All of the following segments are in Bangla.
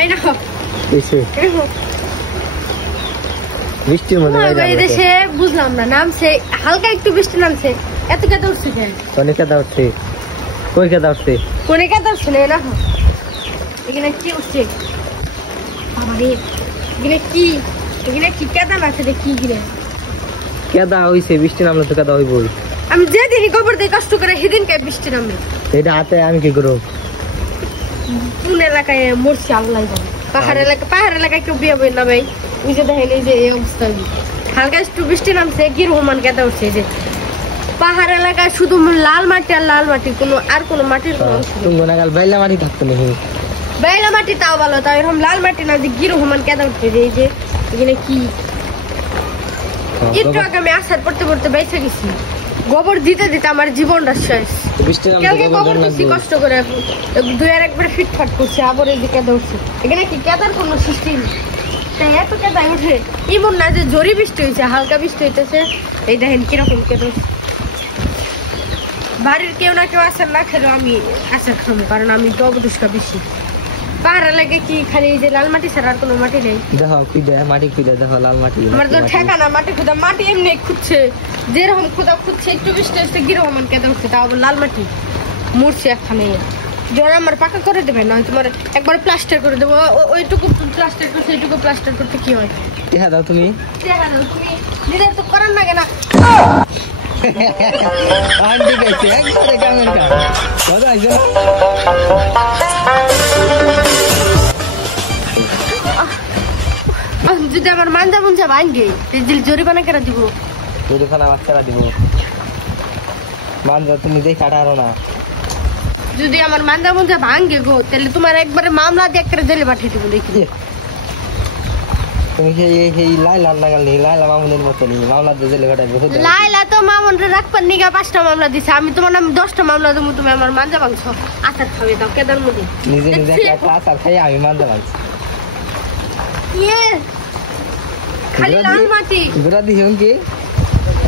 এই দেখো বৃষ্টির মধ্যে দেশে বুঝলাম না, নামছে হালকা একটু বৃষ্টি নামছে, এত কেদা উঠছে কেন? কোনে কেদা উঠছে? কই কেদা উঠছে? কোনে কেদা উঠছে না? দেখো এখানে কি উঠছে বাবারে, এখানে কি কেদা আছে? কি গিরে কেদা হইছে? বৃষ্টি নামলে তো কেদা হইবই। আমি যেদিনই গোবর দিয়ে কষ্ট করে সেদিন কে বৃষ্টি নামে। এটা হাতে আমি কি করব? কোন এলাকায় মরছি আল্লাহ জানে। পাহাড় এলাকায় কেউ বিয়ে বই না ভাই। ওই যে দেখেন এই যে এই অবস্থা, হালকা একটু বৃষ্টি নামছে কি রহমান কেদা উঠছে। যে পাহাড় এলাকায় শুধু লাল মাটি আর লাল মাটি, কোনো মাটির বাইলা মাটি থাকতো নাকি? বাইলা মাটি তাও ভালো, তাও এরকম লাল মাটি না যে গির রহমান কেদা উঠছে। এই যে এখানে কি একটু আগে আমি আসার পড়তে পড়তে বেঁচে গেছি। গোবর দিতে দিতে আমার জীবনটা শেষ। গোবর দিচ্ছি কষ্ট করে, দুই আর একবার ফিটফাট করছে, আবার এই যে কেদা উঠছে। এখানে কি কেদার কোনো সৃষ্টি নেই, তাই এত কেদা উঠে। এমন না যে জোরে বৃষ্টি হয়েছে, হালকা বৃষ্টি হইতেছে। এই দেখেন কিরকম কেদা উঠছে। বাড়ির কেউ না কেউ আচার না খেলেও আমি আচার খাবো, কারণ আমি জবরদস্ত বেশি। পাহাড় লাগে কি খালি এই যে লাল মাটি ছাড়া আর কোনো মাটি নেই। দেখো খুঁজে মাটি খুঁজে দেখো লাল মাটি। আমার তো ঠেকা না মাটি খুঁজা, মাটি এমনি খুঁজছে, যেরকম খুঁজা খুঁজছে একটু বৃষ্টি হচ্ছে গিরহমান কেদা উঠছে, তাও আবার লাল মাটি মরছে একখানে। জ্বর আমার পাকা করে দেবে নয়, তোমার একবার প্লাস্টার করে দেবো। ওইটুকু প্লাস্টার করছে, এইটুকু প্লাস্টার করতে কি হয়? দেখা দাও তুমি, নিজের তো করার লাগে না। ঠিক আছে একবারে কেমন কাজ কথা আছে না? যদি আমার মানজা মুঞ্জা ভাঙ্গে জরিমানা কেন দিব? জরিমানা বাচ্চারা দিব। মানজা তুমি দেখে কাটারো না। যদি আমার মানজা মুঞ্জা ভাঙ্গে গো, তাহলে তোমার একবারে মামলা দিয়ে একটা জেলে পাঠিয়ে দেবো। দেখি তুমি সেই লাইলা লাগালি, লাইলা মামুনের মতো নি মামলা দিয়ে জেলে পাঠাইবো। লাইলা তো মামুনরে রাখবার নিগা 5টা মামলা দিছে, আমি তোমার নামে 10টা মামলা দেবো। তুমি আমার মানজা ভাঙছো, আচার খাবে দাও কেদার মধ্যে। নিজে নিজে একটা আচার খাই আমি মানজা ভাঙছি। খালি লাল মাটি গোড়া দিহি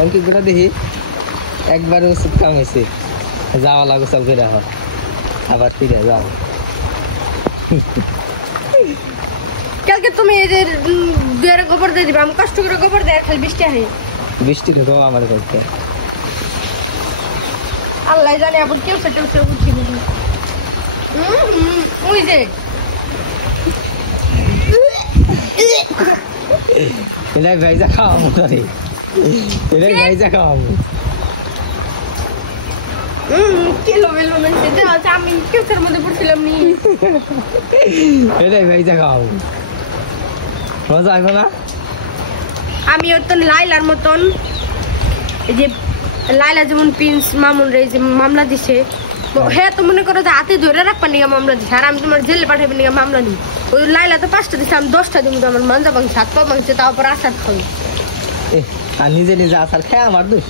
অঙ্কি গোড়া দিহি একবার ওষুধ কাম হয়েছে, যাওয়া লাগো সব করে আবার ফিরে যাও। কালকে তুমি এই যে দুয়ারে গোবর দিয়ে দিবে, আমি কষ্ট করে গোবর দেয় খালি বৃষ্টি আহে। বৃষ্টি তো আমার কাছে আল্লাহ জানে আবার কেউ সেটা বুঝছি বুঝি। ওই যে এটাই ভাইজা খাওয়াবো, এটাই ভাইজা খাওয়াবো। আমি কেউটার মধ্যে পড়ছিলাম নি, এটাই ভাইজা খাওয়াবো। মজা আসবো না? আমি ওর তো লাইলার মতন, এই যে লাইলা যেমন প্রিন্স মামুন রে যে মামলা দিছে, হ্যাঁ তো মনে করো যে হাতে ধরে রাখবার নিয়ে মামলা দিছে, আর আমি তোমার জেলে পাঠাবে নিয়ে মামলা নিই। ওই লাইলা তো 5টা দিছে, আমি 10টা দিব। আমার মাঞ্জা ভাঙছে, 7 পা ভাঙছে, তারপর আচার খাই। আর নিজে নিজে আচার খায় আমার দোষ।